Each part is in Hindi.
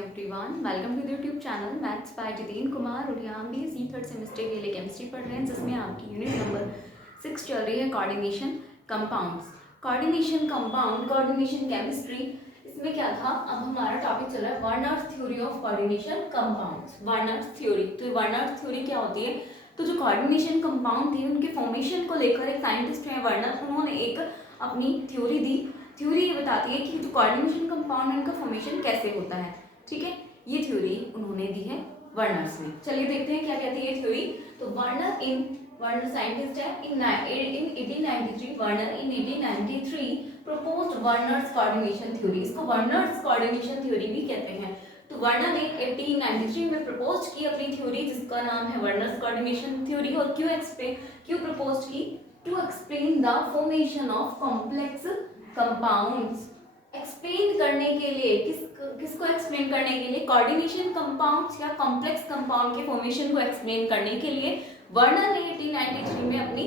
Everyone, welcome to the YouTube channel maths by Jiten Kumar. और यहाँ हम BSc थर्ड सेमेस्टर के लिए केमिस्ट्री पढ़ रहे हैं, जिसमें आपकी यूनिट नंबर 6 चल रही है coordination compounds. Coordination compound, coordination chemistry, इसमें क्या था, अब हमारा टॉपिक चल रहा है Werner's theory of coordination compounds. Werner's theory, तो वर्नर्स थ्योरी क्या होती है? तो जो कोऑर्डिनेशन कंपाउंड थे उनके फॉर्मेशन को लेकर एक साइंटिस्ट है वर्नर, उन्होंने एक अपनी थ्योरी दी। थ्योरी ये बताती है कि जो कोऑर्डिनेशन कंपाउंड है उनका फॉर्मेशन कैसे होता है। ठीक है, ये थ्योरी उन्होंने दी है वर्नर्स में। चलिए देखते हैं क्या कहती है ये थ्योरी। तो वर्नर साइंटिस्ट है इन 1893, वर्नर इन 1893 प्रपोज्ड वर्नर्स कोऑर्डिनेशन थ्योरी। इसको वर्नर्स कोऑर्डिनेशन थ्योरी भी कहते हैं। तो वर्नर ने 1893 में प्रपोज की अपनी थ्योरी, जिसका नाम है वर्नर्स कोऑर्डिनेशन थ्योरी। और क्यों प्रपोज की? To explain the formation of complex compounds. Explain करने के लिए किसको एक्सप्लेन करने के लिए? कोऑर्डिनेशन कंपाउंड्स या कॉम्प्लेक्स कंपाउंड के फॉर्मेशन को एक्सप्लेन करने के लिए वर्नर ने 1893 में अपनी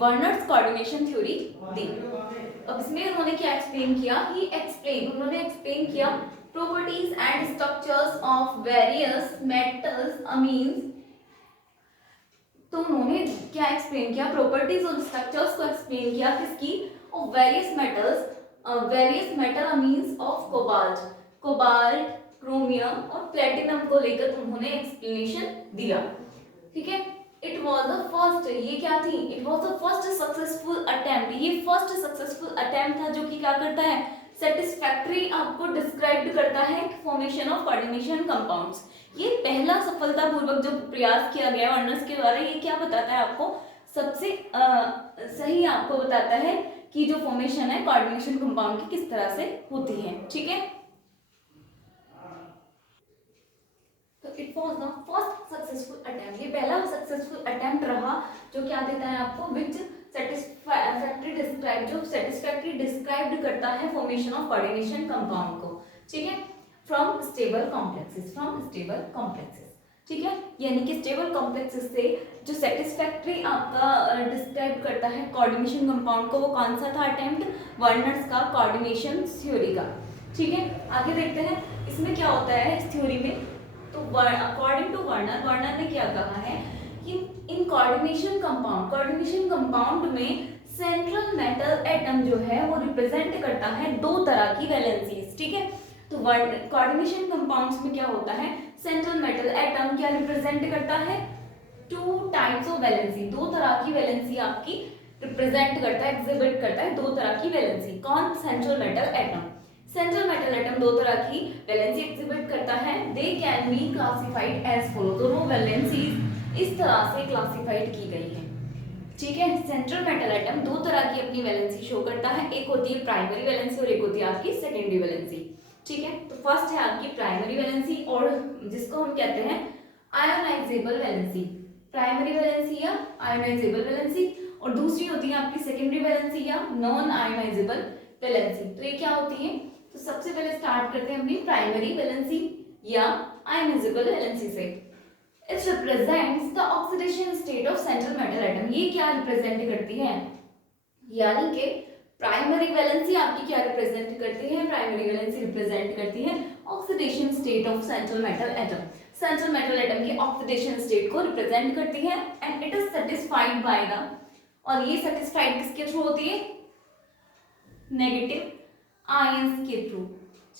वर्नर्स कोऑर्डिनेशन थ्योरी दी। अब इसमें उन्होंने क्या एक्सप्लेन किया? उन्होंने एक्सप्लेन किया properties and structures of various metals amines. तो उन्होंने क्या एक्सप्लेन किया? प्रॉपर्टीज और स्ट्रक्चर्स को एक्सप्लेन किया किसकी? Of various metal amines of cobalt, chromium और प्लेटिनम को लेकर उन्होंने एक्सप्लेनेशन दिया। ठीक है, इट वॉज द फर्स्ट, ये क्या थी? It was the first successful attempt. ये फर्स्ट सक्सेसफुल अटेम्प्ट था जो कि क्या करता है? सेटिस्फैक्टरी आपको डिस्क्राइब करता है फॉर्मेशन ऑफ कोऑर्डिनेशन कंपाउंड्स। ये पहला सफलतापूर्वक जो प्रयास किया गया वर्नर्स के द्वारा, ये क्या बताता है आपको? सबसे सही आपको बताता है कि जो फॉर्मेशन है कोऑर्डिनेशन कंपाउंड की किस तरह से होती है। ठीक है, तो it was the first successful attempt, ये पहला सक्सेसफुल अटेम्प्ट रहा जो क्या देता है आपको? विच सेटिस्फैक्टरी डिस्क्राइब्ड करता है फॉर्मेशन ऑफ कोऑर्डिनेशन कंपाउंड को। ठीक है, फ्रॉम स्टेबल कॉम्प्लेक्सेस। ठीक है, यानी कि स्टेबल कॉम्प्लेक्सेस से जो सेटिस्फैक्टरी आपका डिस्क्राइब करता है कोऑर्डिनेशन कंपाउंड को, वो कौन सा था अटेम्प्ट? वर्नर्स का कोऑर्डिनेशन थ्योरी का। ठीक है, आगे देखते हैं इसमें क्या होता है इस थ्योरी में। तो अकॉर्डिंग टू वर्नर ने क्या कहा है कि इन कोऑर्डिनेशन कंपाउंड में सेंट्रल मेटल एटम जो है वो रिप्रेजेंट करता है दो तरह की वैलेंसीज। ठीक है, तो कोऑर्डिनेशन कंपाउंड्स में क्या होता है? सेंट्रल मेटल एटम क्या रिप्रेजेंट करता है? टू टाइप्स ऑफ वैलेंसी, दो तरह की वैलेंसी आपकी रिप्रेजेंट करता है, एग्जिबिट करता है दो तरह की वैलेंसी। कौन? Central metal atom. Central metal atom दो तरह की वैलेंसी एग्जिबिट करता है। They can be classified as follow. दोनों वैलेंसीज इस तरह से क्लासिफाइड की गई है। ठीक है, सेंट्रल मेटल एटम दो तरह की अपनी वैलेंसी शो करता है, एक होती है प्राइमरी वैलेंसी और एक होती है आपकी सेकेंडरी वैलेंसी। ठीक है, तो फर्स्ट है आपकी प्राइमरी वैलेंसी, और जिसको हम कहते हैं आयोनाइजेबल वैलेंसी, प्राइमरी वैलेंसी या आयोनाइजेबल वैलेंसी। और दूसरी होती है आपकी सेकेंडरी वैलेंसी या नॉन आयोनाइजेबल वैलेंसी। तो ये क्या होती है? तो सबसे पहले स्टार्ट करते हैं अपनी प्राइमरी वैलेंसी या आयोनाइजेबल वैलेंसी से। It represents the oxidation state of central metal atom. ये क्या रिप्रेजेंट करती है? यानी कि प्राइमरी वैलेंसी आपकी क्या रिप्रेजेंट करती है? प्राइमरी वैलेंसी रिप्रेजेंट करती है oxidation state of central metal atom. Central metal atom की ऑक्सीडेशन स्टेट को रिप्रेजेंट करती है। And it is satisfied by the, और ये सेटिस्फाइड किसके थ्रू होती है? नेगेटिव आयंस के थ्रू।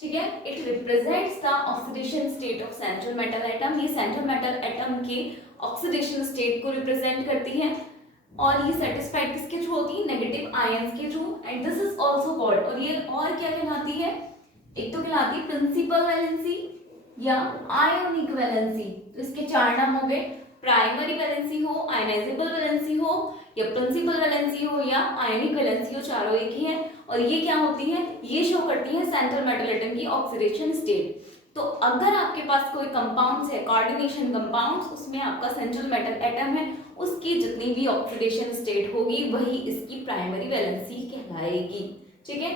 ठीक है, it represents the oxidation state of central metal atom. ये सेंट्रल मेटल एटम के ऑक्सीडेशन स्टेट को रिप्रेजेंट करती है, और ये सेटिस्फाइड किसके थ्रू होती है? नेगेटिव आयंस के through. And this is also called, और ये और क्या कहलाती है? एक तो कहलाती है प्रिंसिपल वैलेंसी या आयोनिक वैलेंसी। तो इसके चार नाम हो गए, प्राइमरी वैलेंसी हो, आयोनाइजेबल वैलेंसी हो, या प्रिंसिपल वैलेंसी हो, या आयोनिक वैलेंसी हो, चारों एक ही है। और ये क्या होती है? ये शो करती है सेंट्रल मेटल एटम की ऑक्सीडेशन स्टेट। तो अगर आपके पास कोई कंपाउंड्स है, कोऑर्डिनेशन कंपाउंड्स, उसमें आपका सेंट्रल मेटल एटम है, उसकी जितनी भी ऑक्सीडेशन स्टेट होगी वही इसकी प्राइमरी वैलेंसी कहलाएगी। ठीक है,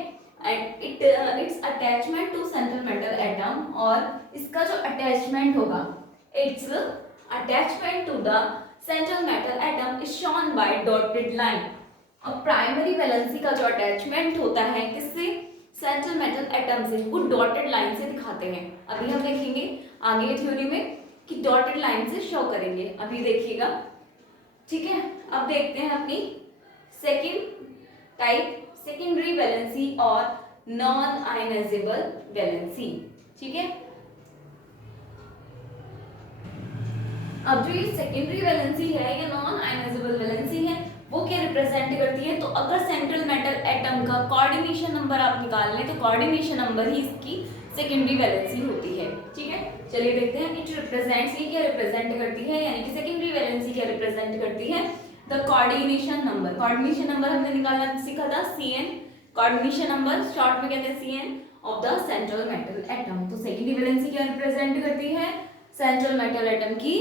and its attachment to central metal atom, और इसका जो अटैचमेंट होगा, its attachment to the central metal atom is shown by dotted line. अब प्राइमरी वैलेंसी का जो अटैचमेंट होता है किससे? सेंट्रल मेटल एटम से वो डॉटेड लाइन से दिखाते हैं। अभी हम देखेंगे आगे थ्योरी में कि डॉटेड लाइन से शो करेंगे, अभी देखिएगा, ठीक है। अब देखते हैं अपनी सेकेंड टाइप, सेकेंडरी वैलेंसी और नॉन आयनाइजेबल वैलेंसी, ठीक है। अब जो ये सेकेंडरी वैलेंसी है या नॉन आयनाइजेबल वैलेंसी है वो क्या रिप्रेजेंट करती है, तो अगर सेंट्रल मेटल एटम का कोऑर्डिनेशन नंबर आप निकाल लें तो कोऑर्डिनेशन नंबर ही इसकी सेकेंडरी वैलेंसी होती है, ठीक है। चलिए देखते हैं इट रिप्रेजेंट्स, ये क्या रिप्रेजेंट करती है, यानी कि सेकेंडरी वैलेंसी क्या रिप्रेजेंट करती है, the coordination number. Coordination number हमने निकालना सीखा था Cn, कोऑर्डिनेशन नंबर शॉर्ट में कहते हैं Cn of the central metal atom. तो सेकेंडरी वैलेंसी क्या रिप्रेजेंट करती है, सेंट्रल मेटल एटम की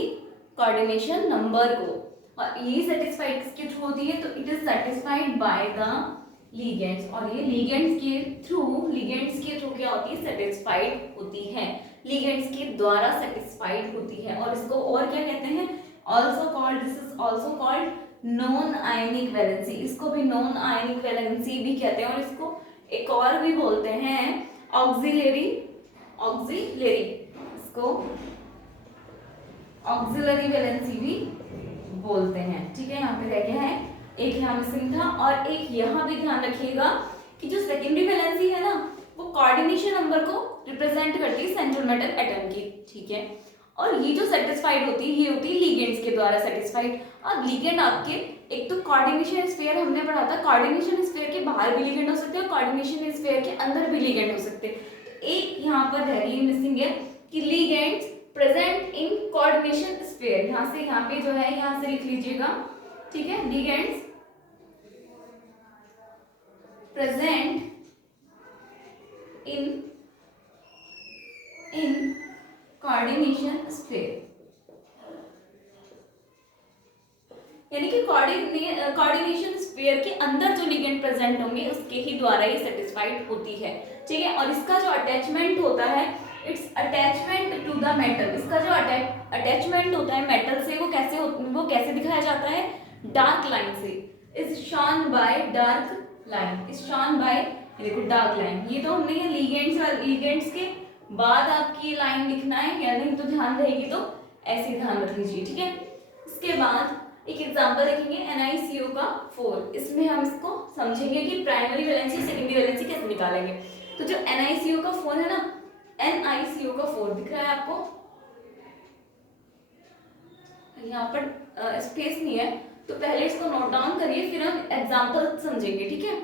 कोऑर्डिनेशन नंबर को, और ये सेटिस्फाइड किसके थ्रू होती है, तो it is satisfied by the ligands, और ये लिगेंड्स के थ्रू क्या होती है, सेटिस्फाइड होती है, लिगेंड्स के द्वारा सेटिस्फाइड होती है। और इसको और क्या कहते हैं, also called, this is also called non ionic valency, इसको भी नॉन आयनिक वैलेंसी भी कहते हैं, और इसको एक और भी बोलते हैं ऑक्सिलरी, इसको ऑक्सिलरी वैलेंसी भी बोलते हैं, ठीक है। यहाँ पे रह गया है एक, यहाँ मिसिंग था, और एक यहाँ भी ध्यान रखिएगा कि जो सेकेंडरी वैलेंसी है ना वो कोऑर्डिनेशन नंबर को रिप्रेजेंट करती है सेंट्रल मेटल एटम की, ठीक है। और ये जो सेटिस्फाइड होती है ये होती है लिगेंड्स के द्वारा सेटिस्फाइड। अब लिगेंड आपके, एक तो कोऑर्डिनेशन स्फीयर हमने पढ़ा था, कोऑर्डिनेशन स्फीयर के बाहर भी लिगेंड हो सकते हैं और कोऑर्डिनेशन स्फीयर के अंदर भी लिगेंड हो सकते हैं। तो एक यहाँ पर रह गई मिसिंग है कि ligands present in coordination sphere, यहाँ से यहाँ पे जो है यहाँ से लिख लीजिएगा, ठीक है। Ligands present in coordination sphere, यानी कि कोऑर्डिनेशन स्फीयर के अंदर जो लिगेंड प्रेजेंट होंगे उसके ही द्वारा ये सेटिस्फाइड होती है, ठीक है। और इसका जो अटैचमेंट होता है, its attachment to the metal, इसका जो अटैचमेंट होता है मेटल से वो कैसे दिखाया जाता है, डार्क लाइन से, is shown bye dark line, is shown bye, देखो डार्क लाइन, ये तो हमने लिगेंड्स के बाद आपकी लाइन लिखना है या नहीं तो ध्यान रहेगी तो ऐसे ध्यान रख लीजिए, ठीक है। इसके बाद एक एग्जांपल देखेंगे NiCO4, इसमें हम इसको समझेंगे कि प्राइमरी वैलेंसी सेकेंडरी वैलेंसी कैसे निकालेंगे। तो जो NiCO4 है ना, NiCO4 दिख रहा है आपको, यहाँ पर स्पेस नहीं है तो पहले इसको नोट डाउन करिए फिर हम एग्जांपल समझेंगे, ठीक है।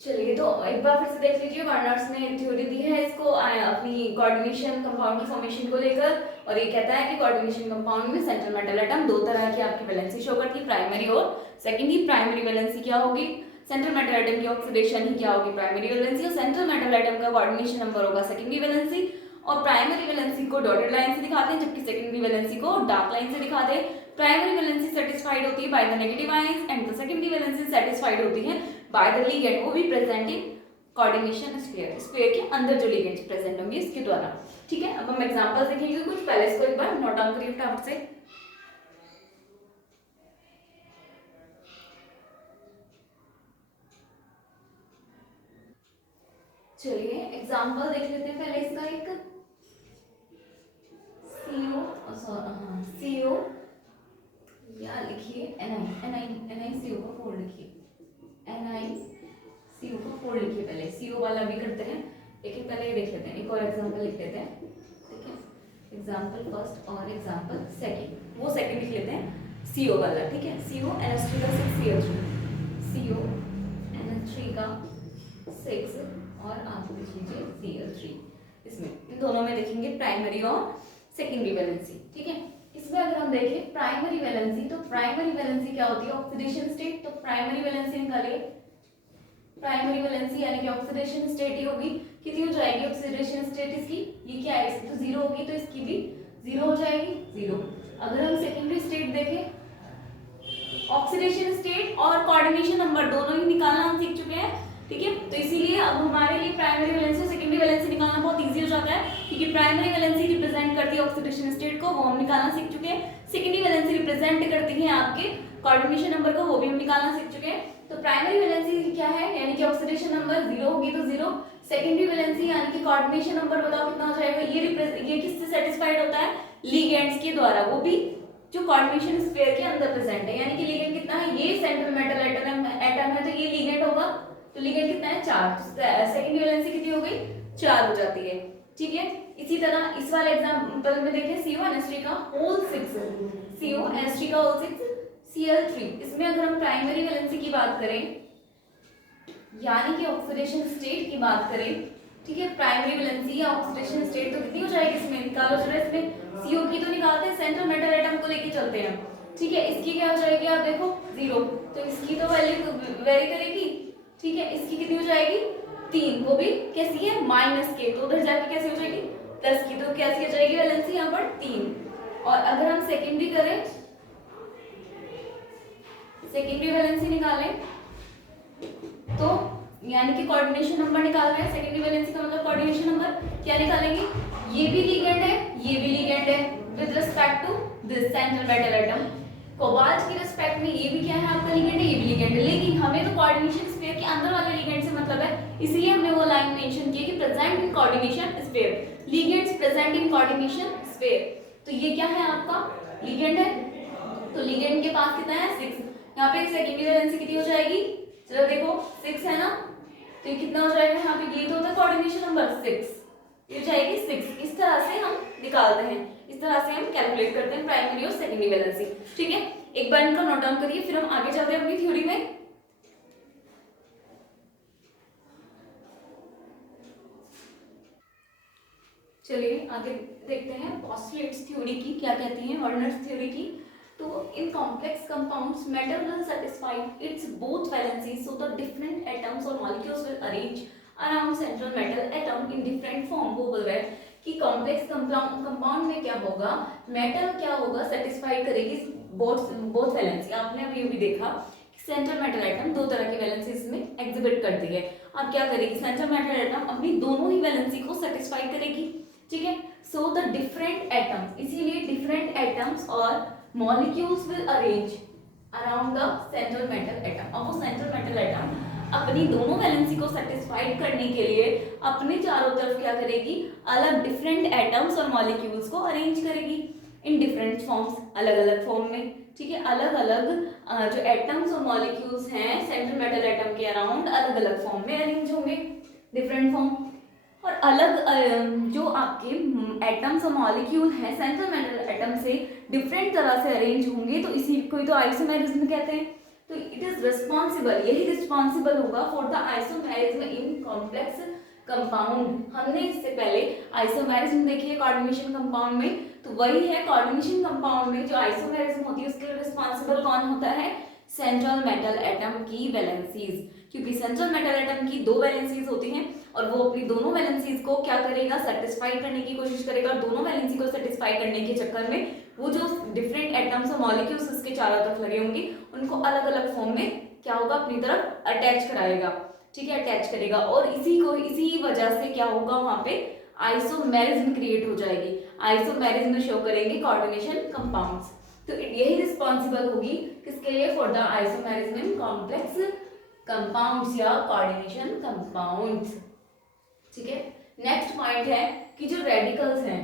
चलिए तो एक बार फिर से देख लीजिए, वार्नर्स ने थ्योरी दी है इसको अपनी कोऑर्डिनेशन कंपाउंड की फॉर्मेशन को लेकर, और ये कहता है कि कोऑर्डिनेशन कंपाउंड में सेंट्रल मेटल एटम दो तरह की आपकी वैलेंसी शो करती है, प्राइमरी और सेकेंडरी। प्राइमरी वैलेंसी क्या होगी, सेंट्रल मेटल एटम की ऑक्सीडेशन ही क्या होगी, प्राइमरी वैलेंसी, और सेंट्रल मेटल एटम का कोऑर्डिनेशन नंबर होगा सेकेंडरी वैलेंसी। और प्राइमरी वैलेंसी को डॉटेड लाइन से दिखाते हैं जबकि सेकेंडरी वैलेंसी को डार्क लाइन से दिखाते हैं। प्राइमरी वैलेंसी सेटिस्फाइड होती है by the negative ions and the secondary valency satisfied होती है बाय द लिगेंड, वो भी present in coordination sphere, sphere के अंदर जो लिगेंड्स प्रेजेंट होंगे इसके द्वारा, ठीक है। अब हम एग्जांपल देखेंगे कुछ, पहले इसको एक बार नोट डाउन करिए फटाफट से। चलिए एग्जांपल देख लेते हैं पहले इसका, एक CO या लिखिए NiCO4 लिखिए, NiCO4 लिखिए, पहले CO वाला भी करते हैं लेकिन पहले ये देख लेते हैं, एक और एग्जांपल लिख लेते हैं, ठीक है। एग्जांपल फर्स्ट और एग्जांपल सेकंड, वो सेकंड लिख लेते हैं CO वाला, ठीक है। CO NH3 का 6Cl3, CO NH3 का 6 और आप लिख लीजिए Cl3, इसमें इन दोनों में देखेंगे प्राइमरी और सेकेंडरी वैलेंसी, ठीक है। इसमें अगर हम देखें प्राइमरी वैलेंसी, तो प्राइमरी वैलेंसी क्या होती है, ऑक्सीडेशन स्टेट, तो प्राइमरी वैलेंसी निकालिए, प्राइमरी वैलेंसी यानी कि ऑक्सीडेशन स्टेट ही होगी, कितनी हो जाएगी ऑक्सीडेशन स्टेट इसकी, ये क्या है, इसकी तो 0 होगी तो इसकी भी 0 हो जाएगी, 0। अगर हम सेकेंडरी स्टेट देखें, ऑक्सीडेशन स्टेट और कोऑर्डिनेशन नंबर दोनों ही निकालना हम सीख चुके हैं, ठीक है। तो इसीलिए अब हमारे लिए प्राइमरी वैलेंसी और सेकेंडरी वैलेंसी निकालना बहुत इजी हो जाता है, क्योंकि प्राइमरी वैलेंसी रिप्रेजेंट करती है ऑक्सीडेशन स्टेट को, वो हम निकालना सीख चुके हैं। सेकेंडरी वैलेंसी रिप्रेजेंट करती है आपके कोऑर्डिनेशन नंबर का वो भी हम निकालना सीख चुके हैं। तो प्राइमरी वैलेंसी क्या है, यानी कि ऑक्सीडेशन नंबर 0 होगी तो 0। सेकेंडरी वैलेंसी यानी कि कोऑर्डिनेशन नंबर बताओ कितना हो जाएगा। ये किससे सेटिस्फाइड होता है, लिगेंड्स के द्वारा, वो भी जो कोऑर्डिनेशन स्फीयर के अंदर प्रेजेंट है। यानी कि लिगेंड कितना है, ये सेंट्रल मेटल एटम है तो ये लिगेंड होगा, तो लिगेंड कितना है 4। सेकेंडरी वैलेंसी कितनी हो गई, 4 हो जाती है। ठीक है, इसी तरह इस वाले एग्जांपल में देखें CO का होल 6, CO का होल 6 Cl3। इसमें अगर हम प्राइमरी वैलेंसी की बात करें यानी कि ऑक्सीडेशन स्टेट की बात करें, ठीक है, प्राइमरी वैलेंसी या ऑक्सीडेशन स्टेट तो कितनी हो जाएगी, इसमें निकालो जरा। इसमें CO की तो निकालते हैं, सेंट्रल मेटल एटम को लेके चलते हैं। ठीक है, इसकी क्या हो जाएगी, आप देखो 0, तो इसकी तो वैल्यू वेरी करेगी। ठीक है, इसकी कितनी हो जाएगी 3, वो भी कैसी है माइनस के, तो उधर जाके कैसी हो जाएगी प्लस की, तो कैसी हो जाएगी वैलेंसी यहाँ पर 3। और अगर हम सेकेंडरी करें, सेकेंडरी वैलेंसी निकालें तो यानी कि कोऑर्डिनेशन नंबर निकाल रहे हैं, सेकेंडरी वैलेंसी का मतलब कोऑर्डिनेशन नंबर क्या निकालेंगे, ये भी लिगेंड है, ये भी लिगेंड है with respect to this central metal atom. Cobalt की रिस्पेक्ट में ये भी क्या है आपका लिगेंड है, ये भी लिगेंड है, लेकिन हमें तो कोऑर्डिनेशन स्फीयर के अंदर वाले लिगेंड से मतलब है, इसलिए हमने वो लाइन मेंशन की कि present in coordination sphere, ligands present in coordination sphere. तो ये क्या है आपका लिगेंड है, तो लिगेंड के पास कितना है 6। यहाँ पे सेकेंडरी वैलेंसी कितनी हो जाएगी, चलो देखो 6 है ना, तो ये कितना हो जाएगा यहाँ पे, ये तो होता है कोऑर्डिनेशन नंबर 6, ये हो जाएगी 6। इस तरह से हम निकालते हैं, इस तरह से हम कैलकुलेट करते हैं प्राइमरी और सेकेंडरी वैलेंसी। ठीक है, एक बार इनको नोट डाउन करिए, फिर हम आगे चलते हैं अपनी थ्योरी में। चलिए आगे देखते हैं पोस्टुलेट्स थ्योरी की क्या कहती है, वर्नर्स थ्योरी की। तो in complex compounds metal will satisfy its both valencies, so the different atoms or molecules will arrange around central metal atom in different form। वो बोल रहा है कि कॉम्प्लेक्स कंपाउंड में क्या होगा, मेटल क्या होगा सेटिस्फाई करेगी बोथ वैलेंसी। आपने अभी भी देखा सेंट्रल मेटल एटम दो तरह की वैलेंसीज में एग्जिबिट करती है। अब क्या करेगी, सेंट्रल मेटल एटम अपनी दोनों ही वैलेंसी को सेटिस्फाई करेगी। ठीक है, सो द डिफरेंट एटम्स, इसीलिए डिफरेंट एटम्स और molecules will arrange around the central metal atom। अब वो central metal atom अपनी दोनों वैलेंसी को सेटिस्फाइड करने के लिए अपने चारों तरफ क्या करेगी, अलग डिफरेंट एटम्स और मॉलिक्यूल्स को अरेंज करेगी इन डिफरेंट फॉर्म्स, अलग अलग फॉर्म में। ठीक है, अलग अलग जो एटम्स और मॉलिक्यूल्स हैं सेंट्रल मेटल एटम के अराउंड अलग अलग फॉर्म में अरेंज होंगे, डिफरेंट फॉर्म। और अलग जो आपके एटम्स और मॉलिक्यूल हैं सेंट्रल मेटल एटम से डिफरेंट तरह से अरेंज होंगे, तो इसी को तो आइसोमेरिज्म कहते हैं। तो इट इज रिस्पॉन्सिबल, यही रिस्पॉन्सिबल होगा for the isomerism in complex compound. हमने इससे पहले आइसोमेरिज्म देखी है कोऑर्डिनेशन कंपाउंड में, तो वही है कोऑर्डिनेशन कंपाउंड में जो आइसोमेरिज्म होती है उसके लिए रिस्पॉन्सिबल कौन होता है, सेंट्रल मेटल एटम की वैलेंसीज। क्योंकि सेंट्रल मेटल एटम की दो वैलेंसीज होती हैं और वो अपनी दोनों वैलेंसीज को क्या करेगा, सेटिस्फाई करने की कोशिश करेगा। और दोनों वैलेंसी को सेटिस्फाई करने के चक्कर में वो जो डिफरेंट एटम्स और मॉलिक्यूल्स उसके चारों तरफ लगे होंगे उनको अलग अलग फॉर्म में क्या होगा, अपनी तरफ अटैच कराएगा। ठीक है, अटैच करेगा, और इसी वजह से क्या होगा, वहां पे आइसोमेरिज्म क्रिएट हो जाएगी। आइसोमेरिज्म शो करेंगे कोऑर्डिनेशन कंपाउंड्स। तो यही रिस्पॉन्सिबल होगी किसके लिए, for the isomerism in complex compounds या कोऑर्डिनेशन कंपाउंड्स। ठीक है, नेक्स्ट पॉइंट है कि जो रेडिकल्स हैं,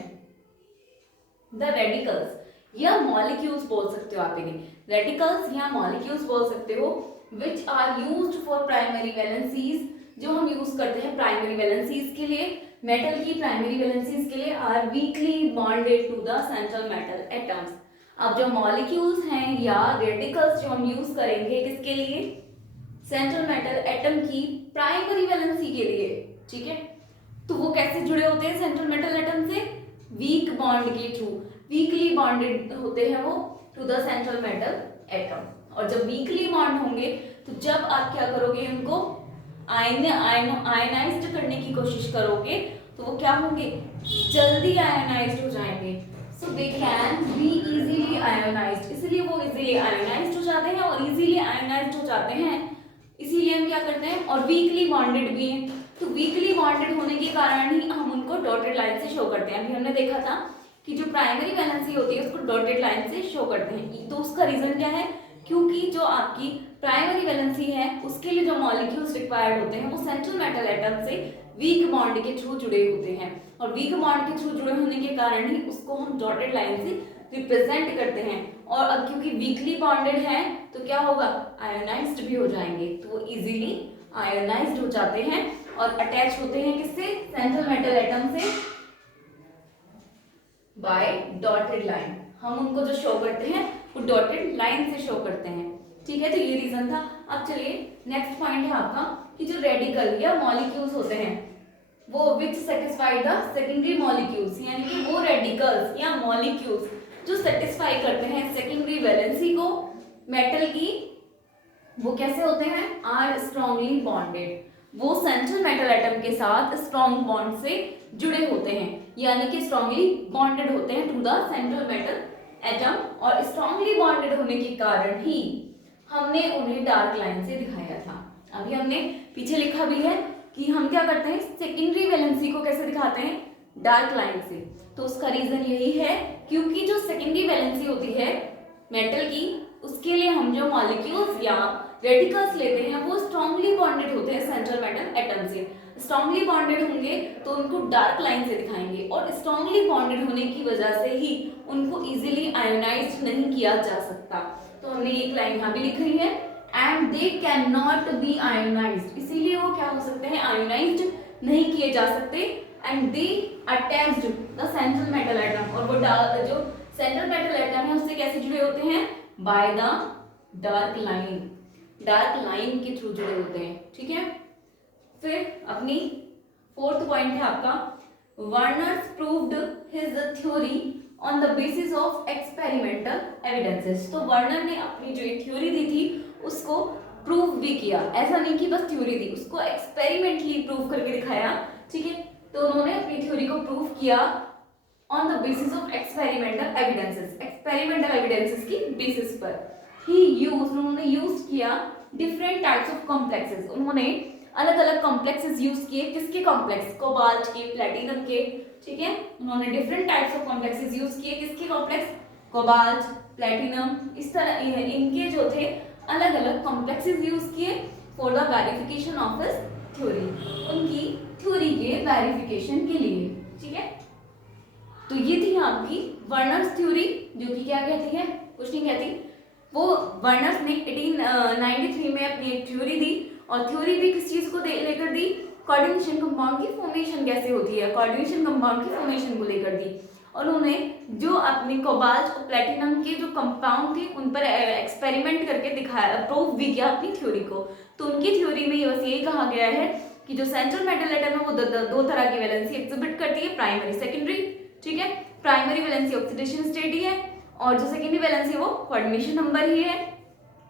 द रेडिकल्स या मॉलिक्यूल्स बोल सकते हो आप इन्हें, रेडिकल्स या मॉलिक्यूल्स बोल सकते हो, which are used for primary valencies, जो हम यूज करते हैं प्राइमरी वैलेंसीज के लिए, मेटल की प्राइमरी वैलेंसीज के लिए, are weakly bonded to the central metal atoms. अब जो मॉलिक्यूल्स हैं या रेडिकल्स जो हम यूज करेंगे किसके लिए, सेंट्रल मेटल एटम की प्राइमरी वैलेंसी के लिए। ठीक है, तो वो कैसे जुड़े होते हैं सेंट्रल मेटल एटम से, वीक बॉन्ड के थ्रू, वीकली बॉन्डेड होते हैं वो to the central metal atom. और जब वीकली बॉन्ड होंगे तो जब आप क्या करोगे, उनको आयनाइज्ड करने की कोशिश करोगे तो वो क्या होंगे, जल्दी आयनाइज्ड हो जाएंगे। So they can be easily ionized, इसलिए वो इजीली आयोनाइज्ड हो जाते हैं और इजीली आयोनाइज्ड हो जाते हैं, इसीलिए हम क्या करते हैं, और वीकली बॉन्डेड भी हैं। तो वीकली बॉन्डेड होने के कारण ही हम उनको डॉटेड लाइन से शो करते हैं। अभी हमने देखा था कि जो प्राइमरी वैलेंसी होती है उसको डॉटेड लाइन से शो करते हैं, तो उसका रीजन क्या है, क्योंकि जो आपकी प्राइमरी वैलेंसी है उसके लिए जो मॉलिक्यूल्स रिक्वायर्ड होते हैं वो सेंट्रल मेटल एटम से वीक बॉन्ड के थ्रू जुड़े होते हैं, और वीक बॉन्ड के थ्रू जुड़े होने के कारण ही उसको हम डॉटेड लाइन से रिप्रेजेंट करते हैं। और अब क्योंकि वीकली बॉन्डेड है तो क्या होगा, आयोनाइज्ड भी हो जाएंगे, तो वो इजीली आयोनाइज्ड हो जाते हैं और अटैच होते हैं किससे, सेंट्रल मेटल एटम से बाय डॉटेड लाइन। हम उनको जो शो करते हैं वो डॉटेड लाइन से शो करते हैं। ठीक है, तो ये रीजन था। अब चलिए नेक्स्ट पॉइंट है आपका कि जो रेडिकल या मॉलिक्यूल्स होते हैं वो विच सेटिस्फाई द सेकेंडरी मॉलिक्यूल्स, यानी कि वो रेडिकल्स या मॉलिक्यूल्स जो सेटिस्फाई करते हैं सेकेंडरी वैलेंसी को मेटल की, वो कैसे होते हैं, आर स्ट्रॉन्गली बॉन्डेड, वो सेंट्रल मेटल एटम के साथ स्ट्रॉन्ग बॉन्ड से जुड़े होते हैं, यानी कि स्ट्रॉन्गली बॉन्डेड होते हैं to the central metal atom, और स्ट्रॉन्गली बॉन्डेड होने के कारण ही हमने उन्हें डार्क लाइन से दिखाया था। अभी हमने पीछे लिखा भी है कि हम क्या करते हैं, सेकेंडरी वैलेंसी को कैसे दिखाते हैं, डार्क लाइन से। तो उसका रीजन यही है क्योंकि जो सेकेंडरी वैलेंसी होती है मेटल की, उसके लिए हम जो मॉलिक्यूल्स या रेडिकल्स लेते हैं वो स्ट्रॉन्गली बॉन्डेड होते हैं सेंट्रल मेटल एटम से। स्ट्रॉन्गली बॉन्डेड होंगे तो उनको डार्क लाइन से दिखाएंगे, और स्ट्रॉन्गली बॉन्डेड होने की वजह से ही उनको इजीली आयोनाइज नहीं किया जा सकता। तो हमने एक लाइन यहाँ भी लिख रही है, and they can not be ionised, इसीलिए वो क्या हो सकते हैं, आयोनाइज्ड नहीं किए जा सकते। And they attached the central metal atom, और वो जो सेंट्रल मेटल एटम है उससे कैसे जुड़े होते हैं, by the dark line, dark line के थ्रू जुड़े होते हैं। ठीक है, फिर अपनी फोर्थ पॉइंट है आपका, Werner's proved his theory on the basis of experimental evidences. तो वर्नर ने अपनी जो थ्योरी दी थी उसको प्रूव भी किया, ऐसा नहीं कि बस थ्योरी दी, उसको एक्सपेरिमेंटली प्रूव करके दिखाया। ठीक है, तो उन्होंने अपनी थ्योरी को प्रूव किया on the basis of experimental evidences, experimental evidences की बेसिस पर। उन्होंने यूज किया डिफरेंट टाइप्स ऑफ कॉम्प्लेक्सेस, उन्होंने अलग अलग कॉम्प्लेक्सेस यूज किए, किसके कॉम्प्लेक्स, कोबाल्ट के, प्लेटिनम के। ठीक है, उन्होंने different types of complexes use किए, किसके कॉम्प्लेक्स, कोबाल्ट, प्लेटिनम, इस तरह इनके जो थे अलग अलग कॉम्प्लेक्सेस यूज किए for the verification of his theory, उनकी थ्योरी के वेरिफिकेशन के लिए। ठीक है, तो ये थी आपकी वर्नर्स थ्योरी, जो कि क्या कहती है, कुछ नहीं कहती, वो वर्नर्स ने 1893 में अपनी एक थ्योरी दी, और थ्योरी भी किस चीज को लेकर दी, कोऑर्डिनेशन कंपाउंड की फॉर्मेशन कैसे होती है, कोऑर्डिनेशन कंपाउंड की फॉर्मेशन को लेकर दी। और उन्होंने जो अपने कोबाल्ट और प्लेटिनम के जो कंपाउंड थे उन पर एक्सपेरिमेंट करके दिखाया, प्रूव भी किया अपनी थ्योरी को। तो उनकी थ्योरी में बस यही कहा गया है कि जो सेंट्रल मेटल एटम है वो दो तरह की वैलेंसी एग्जिबिट करती है, प्राइमरी सेकेंडरी। ठीक है, प्राइमरी वैलेंसी ऑक्सीडेशन स्टेट ही है, और जो सेकेंडरी वैलेंसी वो कोऑर्डिनेशन नंबर ही है।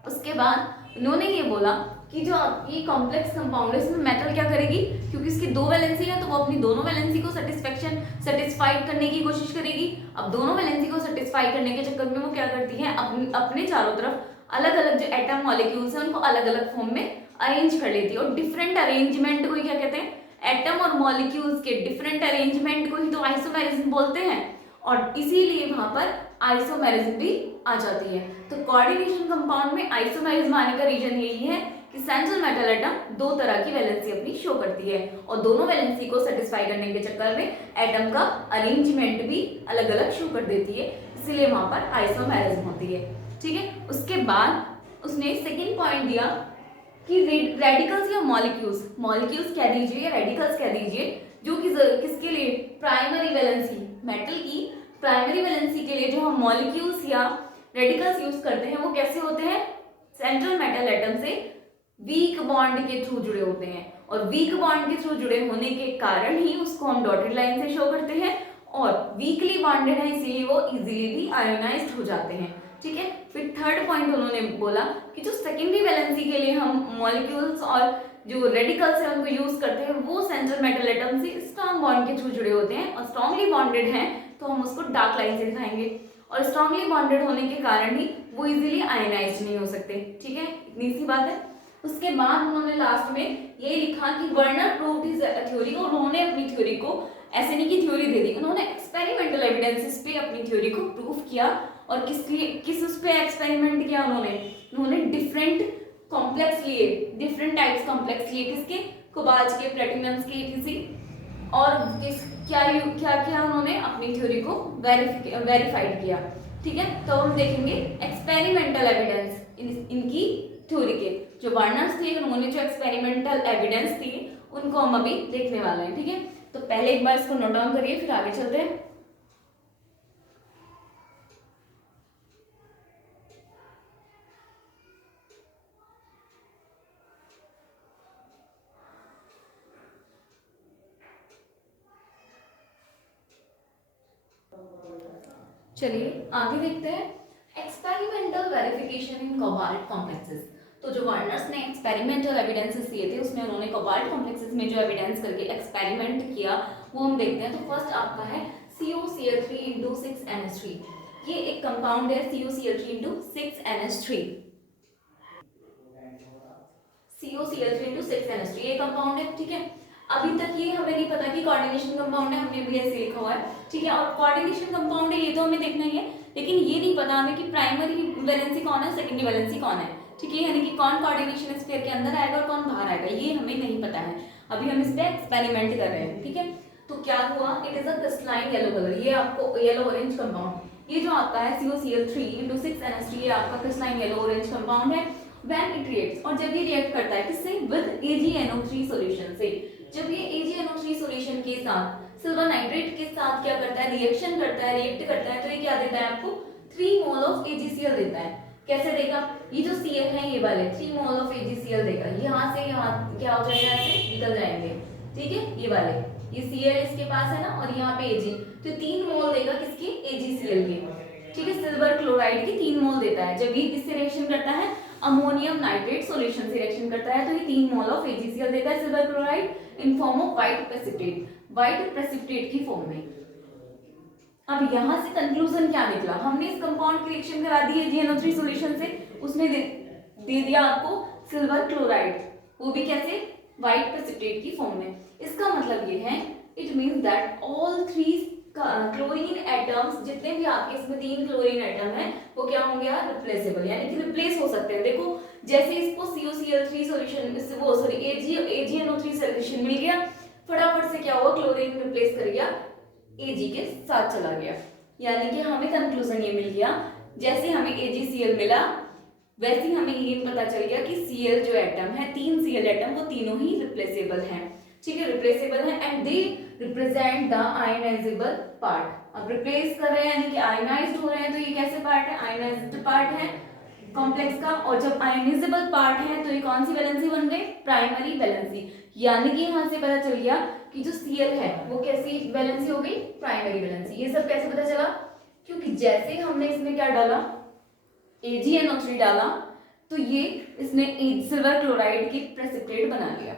उसके बाद उन्होंने ये बोला कि जो आपकी कॉम्प्लेक्स कंपाउंड है इसमें मेटल क्या करेगी, क्योंकि इसकी दो वैलेंसी है तो वो अपनी दोनों वैलेंसी को सेटिस्फाइड करने की कोशिश करेगी। अब दोनों वैलेंसी को सेटिस्फाई करने के चक्कर में वो क्या करती है, अपने चारों तरफ अलग अलग जो एटम मॉलिक्यूल्स हैं उनको अलग अलग फॉर्म में अरेंज कर लेती है, और डिफरेंट अरेंजमेंट को ही क्या कहते हैं, एटम और मॉलिक्यूल्स के डिफरेंट अरेंजमेंट को ही तो आइसोमेरिज्म बोलते हैं, और इसीलिए वहां पर आइसोमेरिज्म भी आ जाती है। तो कोऑर्डिनेशन कंपाउंड में आइसोमेरिज्म आने का रीजन यही है कि सेंट्रल मेटल एटम दो तरह की वैलेंसी अपनी शो करती है, और दोनों वैलेंसी को सेटिस्फाई करने के चक्कर में एटम का अरेंजमेंट भी अलग अलग शो कर देती है, इसीलिए वहां पर आइसोमेरिज्म होती है। ठीक है, उसके बाद उसने सेकेंड पॉइंट दिया कि रेडिकल्स या मॉलिक्यूल्स कह दीजिए या रेडिकल्स कह दीजिए, जो कि किसके लिए, प्राइमरी वैलेंसी, मेटल की प्राइमरी वैलेंसी के लिए जो हम मॉलिक्यूल्स या रेडिकल्स यूज करते हैं वो कैसे होते हैं, सेंट्रल मेटल एटम से वीक बॉन्ड के थ्रू जुड़े होते हैं, और वीक बॉन्ड के थ्रू जुड़े होने के कारण ही उसको हम डॉटेड लाइन से शो करते हैं, और वीकली बॉन्डेड है इसीलिए वो इजीली भी आयोनाइज्ड हो जाते हैं। ठीक है, फिर थर्ड पॉइंट उन्होंने बोला कि जो सेकेंडरी वैलेंसी के लिए हम मॉलिक्यूल्स और जो रेडिकल्स है उनको यूज करते हैं वो सेंट्रल मेटल एटम से स्ट्रॉन्ग बॉन्ड के थ्रू जुड़े होते हैं, और स्ट्रॉन्गली बॉन्डेड हैं तो हम उसको डार्क लाइन से दिखाएंगे, और स्ट्रॉन्गली बॉन्डेड होने के कारण ही वो इजीली आयोनाइज नहीं हो सकते। ठीक है, इतनी सी बात है। उसके बाद उन्होंने लास्ट में ये लिखा कि वर्नर प्रूव्ड हिज थ्योरी, और उन्होंने अपनी थ्योरी को ऐसे नहीं कि थ्योरी दे दी, उन्होंने एक्सपेरिमेंटल एविडेंसेस पे अपनी थ्योरी को प्रूव किया। और किस उस पे एक्सपेरिमेंट किया उन्होंने, उन्होंने डिफरेंट कॉम्प्लेक्स लिए, डिफरेंट टाइप्स कॉम्प्लेक्स लिए, किसके, कोबाल्ट के, प्लेटिनम्स के, etc. और किस क्या क्या उन्होंने अपनी थ्योरी को वेरीफाइड किया। ठीक है, तो हम देखेंगे एक्सपेरिमेंटल एविडेंस इनकी थ्योरी के। जो वार्नर्स थे उन्होंने जो एक्सपेरिमेंटल एविडेंस दिए उनको हम अभी देखने वाले हैं। ठीक है, तो पहले एक बार इसको नोट डाउन करिए, फिर आगे चलते हैं। चलिए आगे देखते हैं experimental verification in cobalt complexes. तो जो वार्नर्स ने एक्सपेरिमेंटल एविडेंसेस दिए थे उसमें उन्होंने कोबाल्ट कॉम्प्लेक्सेस में जो एविडेंस करके एक्सपेरिमेंट किया वो हम देखते हैं। तो फर्स्ट आपका है COCl3 × 6NH3। ये एक कंपाउंड है COCl3 × 6NH3। COCl3 × 6NH3 ये कंपाउंड है। ठीक है, अभी तक ये हमें नहीं पता कि कोऑर्डिनेशन कंपाउंड है, हमने भी ऐसे लिखा हुआ है। ठीक है, और कोऑर्डिनेशन कंपाउंड है ये तो हमें देखना ही है, लेकिन ये नहीं पता हमें कि प्राइमरी वैलेंसी कौन है, सेकेंडरी वैलेंसी कौन है। ठीक है, यानी कि कौन कोऑर्डिनेशन स्फीयर के अंदर आएगा और कौन बाहर आएगा, ये हमें नहीं पता है। अभी हम इस पे एक्सपेरिमेंट कर रहे हैं। ठीक है, तो क्या हुआ, it is a crystalline yellow colour, ये आपको येलो ऑरेंज कंपाउंड, ये जो आपका है COCl3 × 6NH3 ये आपका क्रिस्टलाइन येलो ऑरेंज कंपाउंड है। व्हेन इट रिएक्ट्स, और जब ये रिएक्ट करता है किससे, विद AgNO3 सॉल्यूशन से, जब ये AgNO3 सॉल्यूशन के साथ सिल्वर नाइट्रेट के साथ क्या करता है, रिएक्शन करता है, रिएक्ट करता है, तो ये क्या देता है आपको 3 मोल ऑफ AgCl देता है। कैसे देगा, ये जो Cl है ये वाले 3 मोल ऑफ AgCl देगा, यहाँ से यहाँ क्या हो जाएगा, ऐसे निकल जाएंगे। ठीक है, ये वाले, ये Cl इसके पास है ना, और यहाँ पे Ag, तो 3 मोल देगा किसके, AgCl के। ठीक है, सिल्वर क्लोराइड के 3 मोल देता है। जब ये किससे रिएक्शन करता है, अमोनियम नाइट्रेट सॉल्यूशन से रिएक्शन करता है, तो ये 3 मोल ऑफ AgCl देता है silver chloride in form of white precipitate, white precipitate की फॉर्म में। अब यहाँ से कंक्लूजन क्या निकला, हमने इस कंपाउंड की रिएक्शन करा दी AgNO3 सॉल्यूशन से, उसने दे दिया आपको सिल्वर क्लोराइड, वो भी कैसे, व्हाइट प्रेसिपिटेट की फॉर्म में। इसका मतलब ये है, it means that all 3 chlorine atoms, जितने भी आपके इसमें 3 क्लोरीन एटम हैं, वो क्या होंगे यार, रिप्लेसेबल, यानी कि रिप्लेस हो सकते हैं। देखो जैसे इसको COCl3 सॉल्यूशन, वो सॉरी AgNO3 सॉल्यूशन मिल गया, फटाफट से क्या हुआ, क्लोरीन रिप्लेस कर गया, Ag के साथ चला गया। यानी कि हमें कंक्लूजन ये मिल गया, जैसे हमें AgCl मिला वैसे ही हमें ये पता चल गया कि Cl जो एटम है, 3 Cl एटम, वो तीनों ही रिप्लेसेबल हैं। ठीक है, रिप्लेसेबल है and they represent the ionisable part. अब रिप्लेस कर रहे हैं यानी कि आयनाइज्ड हो रहे हैं, तो ये कैसे पार्ट है, आयनाइज्ड पार्ट है कॉम्प्लेक्स का। और जब आयनाइजेबल पार्ट है तो ये कौन सी वैलेंसी बन गई, प्राइमरी वैलेंसी। यानी कि यहाँ से पता चल गया कि जो Cl है वो कैसी वैलेंसी हो गई, प्राइमरी वैलेंसी। ये सब कैसे पता चला, क्योंकि जैसे हमने इसमें क्या डाला, AgNO3 डाला, तो ये इसने सिल्वर क्लोराइड की प्रेसिपिटेट बना लिया।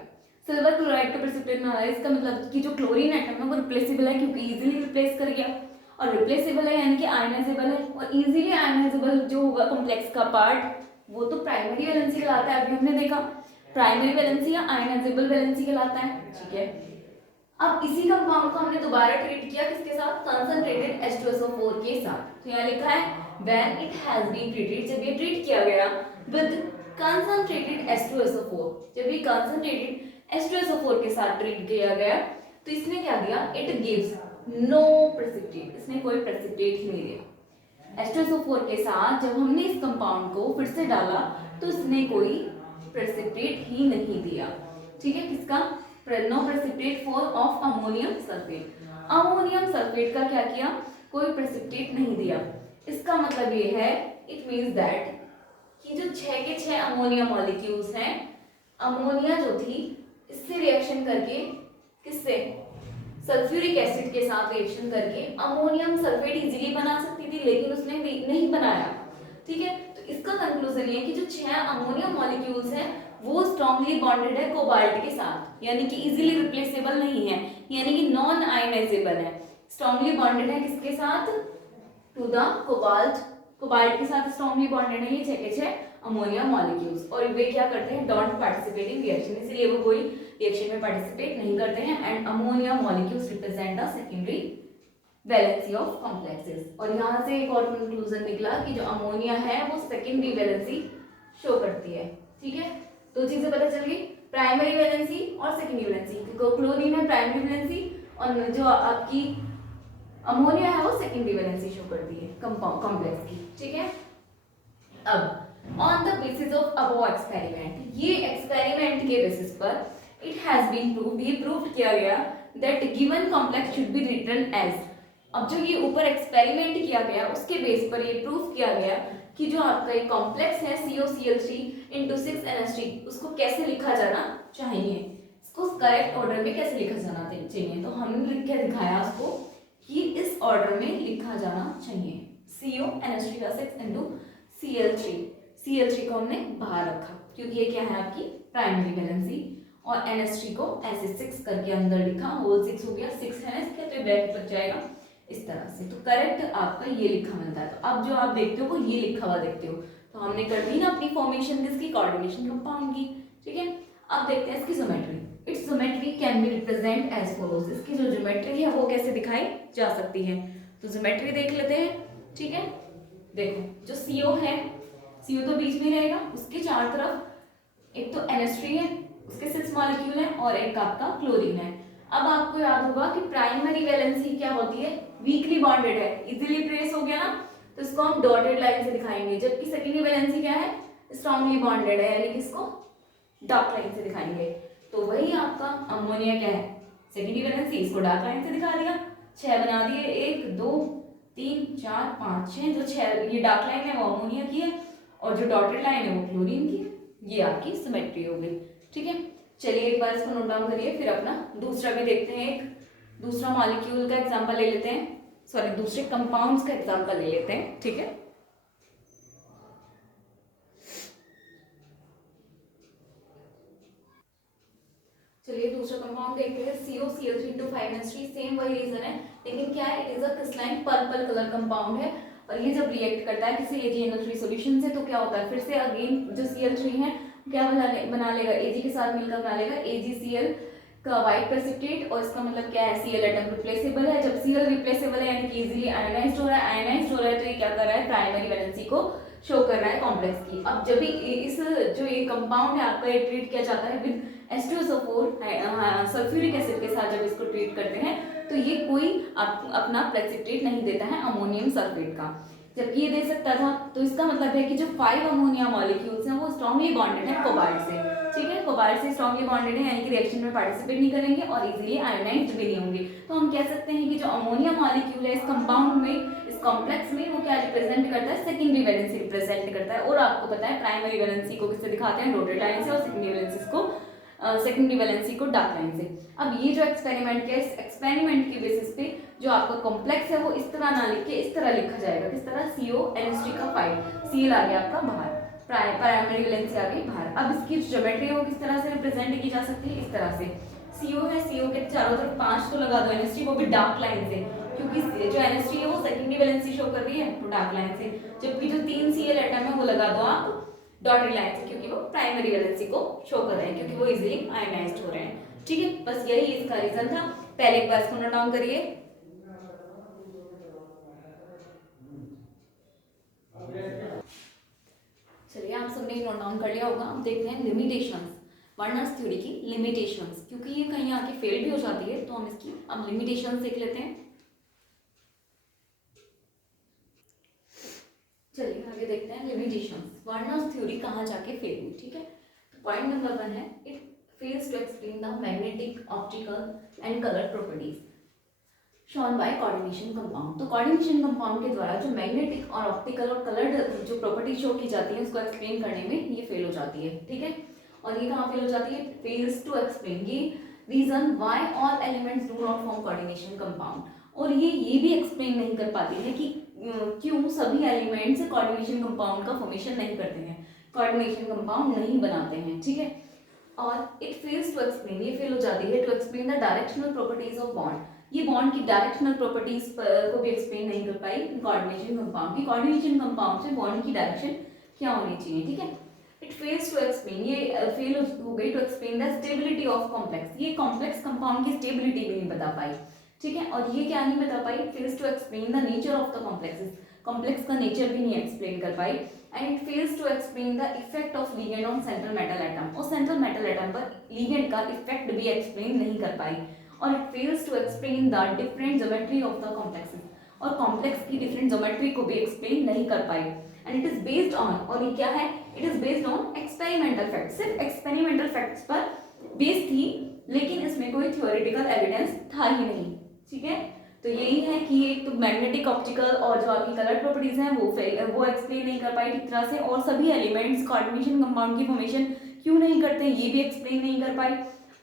सिल्वर क्लोराइड का प्रेसिपिटेट बना लिया, इसका मतलब कि जो क्लोरीन एटम है वो रिप्लेसेबल है, क्योंकि इजीली रिप्लेस कर गया। और रिप्लेसेबल है यानी कि आयनाइजेबल है, और इजीली आयनाइजेबल जो होगा कॉम्प्लेक्स का पार्ट, वो तो प्राइमरी वैलेंसी कहलाता है। अभी हमने देखा प्राइमरी वैलेंसी या आयनाइजेबल वैलेंसी कहलाता है। ठीक है, अब इसी कंपाउंड को हमने दोबारा ट्रीट किया किसके साथ, कंसंट्रेटेड H2SO4 के साथ। तो यहाँ लिखा है when it has been treated, जब ये ट्रीट किया गया विद कंसंट्रेटेड H2SO4, जब ये कंसंट्रेटेड H2SO4 के साथ ट्रीट किया गया, तो इसने क्या दिया, इट गिव्स नो प्रेसिपिटेट, इसने कोई प्रेसिपिटेट ही नहीं दिया। H2SO4 के साथ जब हमने इस कंपाउंड को फिर से डाला तो इसने कोई प्रेसिपिटेट ही नहीं दिया। ठीक है, किसका, no precipitate for of ammonium sulphate. Ammonium sulphate का क्या किया, कोई प्रेसिपिटेट नहीं दिया। इसका मतलब ये है, इट मींस दैट कि जो 6 के 6 अमोनिया मॉलिक्यूल्स हैं, अमोनिया जो थी इससे रिएक्शन करके, किससे, सल्फ्यूरिक एसिड के साथ रिएक्शन करके अमोनियम सल्फेट इजीली बना सकती थी, लेकिन उसने नहीं बनाया। ठीक है, तो इसका कंक्लूजन ये है कि जो 6 अमोनियम मॉलिक्यूल्स हैं वो स्ट्रांगली बॉन्डेड है कोबाल्ट के साथ, यानी कि इजीली रिप्लेसेबल नहीं है, यानी कि नॉन आयनाइजेबल है। स्ट्रांगली बॉन्डेड है किसके साथ, टू द कोबाल्ट, कोबाल्ट के साथ स्ट्रांगली बॉन्डेड है ये 6 के 6 अमोनिया मॉलिक्यूल्स। और वे क्या करते हैं, डोंट पार्टिसिपेट इन रिएक्शन, इसलिए वो कोई रिएक्शन में पार्टिसिपेट नहीं करते हैं। And ammonia molecules represent the secondary valency of complexes. और यहाँ से एक और कंक्लूजन निकला कि जो अमोनिया है वो सेकेंडरी वैलेंसी शो करती है। ठीक है, दो चीजें पता चल गई, प्राइमरी वैलेंसी और सेकेंडरी वैलेंसी। क्लोरीन है प्राइमरी वैलेंसी और जो आपकी अमोनिया है वो सेकेंडरी वैलेंसी शो करती है कंपाउंड कॉम्प्लेक्स की। ठीक है, अब on the basis of above experiment, ये एक्सपेरिमेंट के बेसिस पर इट हैज बीन प्रूव्ड, ये प्रूव किया गया that given complex should be written as. अब जो ये ऊपर एक्सपेरिमेंट किया गया उसके बेस पर ये प्रूव किया गया कि जो आपका ये कॉम्प्लेक्स है COCl3 into 6NH3 उसको कैसे लिखा जाना चाहिए, इसको करेक्ट ऑर्डर में कैसे लिखा जाना चाहिए। तो हमने लिख के दिखाया उसको कि इस ऑर्डर में लिखा जाना चाहिए। CONH3 का 6 into Cl3 को हमने बाहर रखा क्योंकि ये क्या है आपकी प्राइमरी वैलेंसी, और NH3 को ऐसे 6 करके अंदर लिखा, होल 6 हो गया, 6 NH क्या तो ब्रैकेट लग जाएगा इस तरह से। तो करेक्ट आपका ये लिखा मिलता है। तो अब जो आप देखते हो वो ये लिखा हुआ देखते हो। तो हमने कर दी ना अपनी फॉर्मेशन किसकी, कोऑर्डिनेशन कंपाउंड की। ठीक है, अब देखते हैं इसकी geometry. Its geometry can be represent as follows. इसकी जो ज्योमेट्री है वो कैसे दिखाई जा सकती है, तो ज्योमेट्री देख लेते हैं। ठीक है, देखो जो CO है, CO तो बीच में रहेगा, उसके चार तरफ एक तो NH3 है, उसके 6 मॉलिक्यूल है और एक आपका क्लोरीन है। अब आपको याद होगा कि प्राइमरी वैलेंसी क्या होती है, वीकली बॉन्डेड है, इजीली ट्रेस हो गया ना, तो इसको हम डॉटेड लाइन से दिखाएंगे। जबकि सेकेंडरी वैलेंसी क्या है, स्ट्रांगली बॉन्डेड है, यानी कि इसको डार्क लाइन से दिखाएंगे। तो वही आपका अमोनिया क्या है, सेकेंडरी वैलेंसी, इसको डार्क लाइन से दिखा दिया, 6 बना दिए, 1 2 3 4 5 6, जो 6 ये डार्क लाइन है वो अमोनिया की है और जो डॉटेड लाइन है वो क्लोरीन की है। ये आपकी सिमेट्री हो गई। ठीक है, चलिए एक बार इसको नोट डाउन करिए, फिर अपना दूसरा भी देखते हैं। एक दूसरा मॉलिक्यूल का एग्जांपल ले लेते हैं, सॉरी दूसरे कंपाउंड्स का एग्जांपल ले लेते हैं। ठीक है, चलिए दूसरा कंपाउंड देखते हैं, COCl3 into 5NH3। सेम वही रीजन है, लेकिन क्या है, it is a crystalline purple colour compound है और ये जब रिएक्ट करता है किसी AgNO3 सॉल्यूशन से तो क्या होता है, फिर से अगेन जो Cl3 है क्या बना लेगा, Ag के साथ मिलकर बना लेगा AgCl का व्हाइट प्रेसिपिटेट। और इसका मतलब क्या है, Cl एटम रिप्लेसेबल है। जब Cl रिप्लेसेबल है यानी कि इजीली आयनाइज्ड हो रहा है, आयनाइज्ड हो रहा है तो ये क्या कर रहा है, प्राइमरी वैलेंसी को शो कर रहा है कॉम्प्लेक्स की। अब जब भी इस जो ये कंपाउंड है आपका ये ट्रीट किया जाता है विद H2SO4 सल्फ्यूरिक एसिड के साथ, जब इसको ट्रीट करते हैं तो ये कोई अपना प्रेसिपिटेट नहीं देता है अमोनियम सल्फेट का, जबकि ये दे सकता था। तो इसका मतलब है कि जो 5 अमोनिया मॉलिक्यूल्स हैं वो स्ट्रांगली बॉन्डेड है कोबाल्ट से। ठीक है, कोबाल्ट से स्ट्रांगली बॉन्डेड है यानी कि रिएक्शन में पार्टिसिपेट नहीं करेंगे और इजीली आयोनाइज्ड भी नहीं होंगे। तो हम कह सकते हैं कि जो अमोनिया मॉलिक्यूल है इस कंपाउंड में, इस कॉम्प्लेक्स में, वो क्या रिप्रेजेंट करता है, सेकेंडरी वैलेंसी रिप्रेजेंट करता है। और आपको पता है प्राइमरी वैलेंसी को किससे दिखाते हैं, डॉटेड लाइन से, और सेकेंडरी वैलेंसी को सेकेंडरी वैलेंसी को डार्क लाइन से। अब ये जो एक्सपेरिमेंट किया, इस एक्सपेरिमेंट के बेसिस पे जो आपका कॉम्प्लेक्स है वो इस तरह ना लिख के इस तरह लिखा जाएगा, किस तरह, CONH3 का 5, Cl आ गया आपका बाहर, प्राइमरी वैलेंसी आ गई बाहर। अब इसकी ज्योमेट्री वो किस तरह से रिप्रेजेंट की जा सकती है, इस तरह से। CO है, CO के चारों तरफ 5 तो लगा दो NH3, वो भी डार्क लाइन से, क्योंकि जो NH3 है वो सेकेंडरी वैलेंसी शो कर रही है तो डार्क लाइन से। जबकि जो 3 Cl एटम है वो लगा दो आप डॉटेड लाइन से, क्योंकि वो प्राइमरी वैलेंसी को शो कर रहे हैं, क्योंकि वो इजीली आयनाइज्ड हो रहे हैं। ठीक है, बस यही इसका रीजन था। पहले एक बार इसको नोट डाउन करिए। चलिए आप सबने नोट डाउन कर लिया होगा। अब देखते हैं लिमिटेशंस, वर्नर्स थ्योरी की लिमिटेशंस, क्योंकि ये कहीं आके फेल भी हो जाती है तो हम इसकी अब लिमिटेशंस देख लेते हैं। चलिए आगे देखते हैं लिमिटेशंस, वर्नर्स थ्योरी कहाँ जाके फेल हुई। ठीक है, तो पॉइंट नंबर 1 है, it fails to explain the magnetic, optical and colour properties shown by coordination compound. तो कोऑर्डिनेशन कंपाउंड के द्वारा जो मैग्नेटिक और ऑप्टिकल और कलर्ड जो प्रॉपर्टी शो की जाती है उसको एक्सप्लेन करने में ये फेल हो जाती है। ठीक है, और ये कहाँ फेल हो जाती है, फेल्स टू एक्सप्लेन, ये reason why all elements do not form coordination compound. और ये भी एक्सप्लेन नहीं कर पाती है कि क्यों सभी एलिमेंट्स कोऑर्डिनेशन कंपाउंड का फॉर्मेशन नहीं करते हैं, कोऑर्डिनेशन कंपाउंड नहीं बनाते हैं। ठीक है, और इट फेल्स टू एक्सप्लेन, ये फेल हो जाती है to explain the directional properties of bond, ये बॉन्ड की डायरेक्शनल प्रॉपर्टीज को भी एक्सप्लेन नहीं कर पाई कोऑर्डिनेशन कंपाउंड की। कोऑर्डिनेशन कंपाउंड से बॉन्ड की डायरेक्शन क्या होनी चाहिए। ठीक है, इट फेल्स टू एक्सप्लेन, ये फेल हो गई to explain the stability of complex, ये कॉम्प्लेक्स कंपाउंड की स्टेबिलिटी भी नहीं बता पाई। ठीक है। और ये क्या नहीं बता पाई, fails to explain the nature of the complexes, complex का नेचर भी नहीं एक्सप्लेन कर पाई। And it fails to explain the effect of ligand on central metal atom, और सेंट्रल मेटल एटम पर लिगेंड का इफेक्ट भी एक्सप्लेन नहीं कर पाई। और it fails to explain the different geometry of the complexes, और कॉम्प्लेक्स की डिफरेंट ज्योमेट्री को भी एक्सप्लेन नहीं कर पाई। And it is based on, और ये क्या है, it is based on experimental facts, सिर्फ एक्सपेरिमेंटल फैक्ट्स पर बेस्ड थी, लेकिन इसमें कोई थ्योरेटिकल एविडेंस था ही नहीं। ठीक है, तो यही है कि एक तो मैग्नेटिक, ऑप्टिकल और जो आपकी कलर प्रॉपर्टीज हैं वो एक्सप्लेन नहीं कर पाई ठीक तरह से, और सभी एलिमेंट्स कोऑर्डिनेशन कंपाउंड की फॉर्मेशन क्यों नहीं करते ये भी एक्सप्लेन नहीं कर पाई।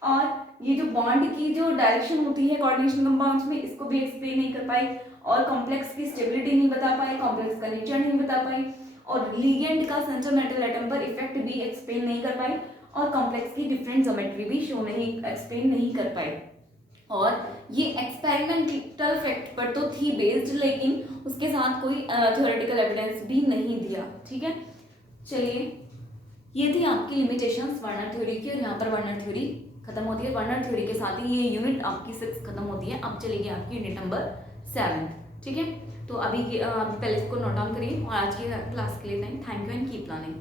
और ये जो बॉन्ड की जो डायरेक्शन होती है कोऑर्डिनेशन कंपाउंड्स में, इसको भी एक्सप्लेन नहीं कर पाई। और कॉम्प्लेक्स की स्टेबिलिटी नहीं बता पाई, कॉम्प्लेक्स का नेचर नहीं बता पाई, और लिगेंड का सेंट्रल मेटल एटम पर इफेक्ट भी एक्सप्लेन नहीं कर पाई, और कॉम्प्लेक्स की डिफरेंट ज्योमेट्री भी शो नहीं, एक्सप्लेन नहीं कर पाए। और ये एक्सपेरिमेंटल फैक्ट पर तो थी बेस्ड, लेकिन उसके साथ कोई थ्योरेटिकल एविडेंस भी नहीं दिया। ठीक है, चलिए ये थी आपकी लिमिटेशंस वर्नर थ्योरी की, और यहाँ पर वर्नर थ्योरी खत्म होती है। वर्नर थ्योरी के साथ ही ये यूनिट आपकी 6 खत्म होती है। अब चलेगी आपकी यूनिट नंबर 7। ठीक है, तो अभी पहले इसको नोट डाउन करिए, और आज की क्लास के लिए thank you and keep learning.